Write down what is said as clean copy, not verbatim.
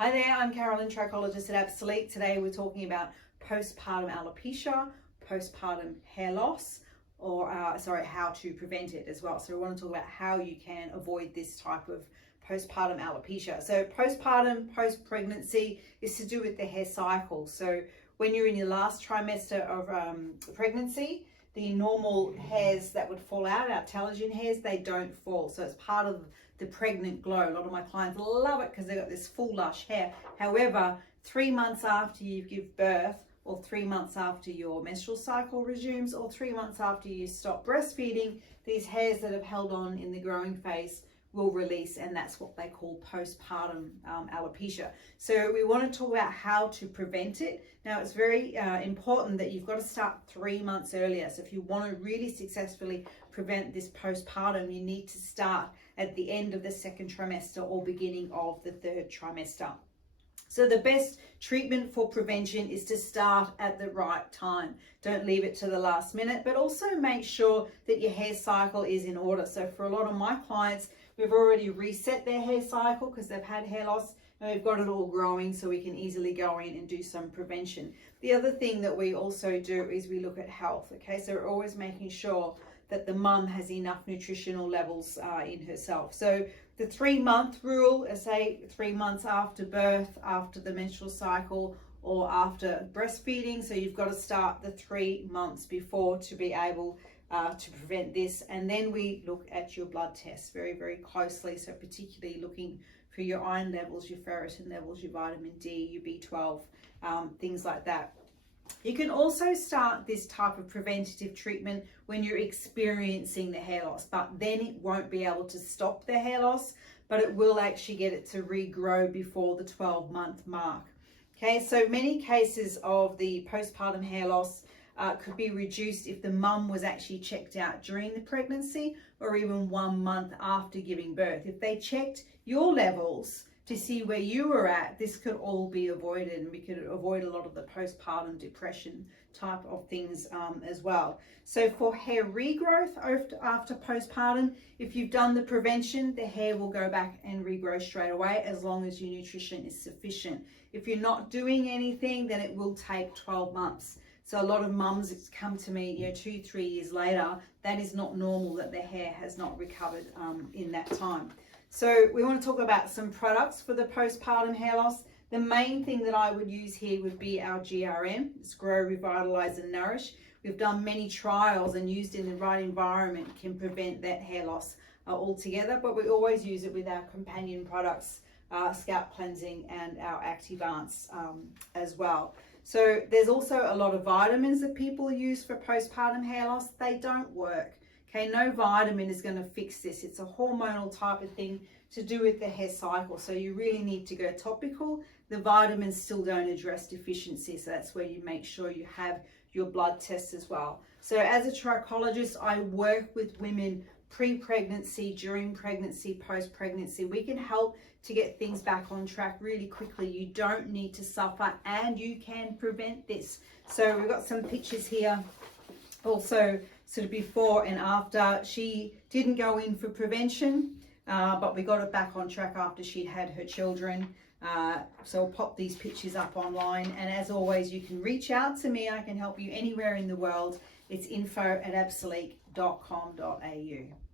Hi there, I'm Carolyn, trichologist at Absolute. Today we're talking about postpartum alopecia, postpartum hair loss, or how to prevent it as well. So we want to talk about how you can avoid this type of postpartum alopecia. So postpartum, post-pregnancy is to do with the hair cycle. So when you're in your last trimester of pregnancy, the normal hairs that would fall out, our telogen hairs, they don't fall. So it's part of the pregnant glow. A lot of my clients love it because they've got this full lush hair. However, 3 months after you give birth, or 3 months after your menstrual cycle resumes, or 3 months after you stop breastfeeding, these hairs that have held on in the growing phase will release, and that's what they call postpartum alopecia. So we want to talk about how to prevent it. Now it's very important that you've got to start 3 months earlier. So if you want to really successfully prevent this postpartum, you need to start at the end of the second trimester or beginning of the third trimester. So the best treatment for prevention is to start at the right time. Don't leave it to the last minute, but also make sure that your hair cycle is in order. So for a lot of my clients, we've already reset their hair cycle because they've had hair loss and we've got it all growing, so we can easily go in and do some prevention. The other thing that we also do is we look at health, okay? So we're always making sure that the mum has enough nutritional levels in herself. So the 3 month rule, say 3 months after birth, after the menstrual cycle, or after breastfeeding. So you've got to start the 3 months before to be able to prevent this. And then we look at your blood tests very, very closely. So particularly looking for your iron levels, your ferritin levels, your vitamin D, your B12, things like that. You can also start this type of preventative treatment when you're experiencing the hair loss, but then it won't be able to stop the hair loss, but it will actually get it to regrow before the 12-month mark. Okay, so many cases of the postpartum hair loss could be reduced if the mum was actually checked out during the pregnancy or even 1 month after giving birth. If they checked your levels to see where you were at, this could all be avoided, and we could avoid a lot of the postpartum depression type of things as well. So for hair regrowth after postpartum, if you've done the prevention, the hair will go back and regrow straight away as long as your nutrition is sufficient. If you're not doing anything, then it will take 12 months. So a lot of mums come to me, 2-3 years later. That is not normal, that their hair has not recovered in that time. So we want to talk about some products for the postpartum hair loss. The main thing that I would use here would be our GRM. It's Grow, Revitalize and Nourish. We've done many trials, and used in the right environment can prevent that hair loss altogether, but we always use it with our companion products, Scalp Cleansing and our Activance as well. So there's also a lot of vitamins that people use for postpartum hair loss. They don't work. Okay, no vitamin is going to fix this. It's a hormonal type of thing to do with the hair cycle. So you really need to go topical. The vitamins still don't address deficiency. So that's where you make sure you have your blood tests as well. So as a trichologist, I work with women pre-pregnancy, during pregnancy, post-pregnancy. We can help to get things back on track really quickly. You don't need to suffer, and you can prevent this. So we've got some pictures here. Also, sort of before and after. She didn't go in for prevention, but we got it back on track after she'd had her children. So I'll pop these pictures up online. And as always, you can reach out to me. I can help you anywhere in the world. It's info@absolute.com.au.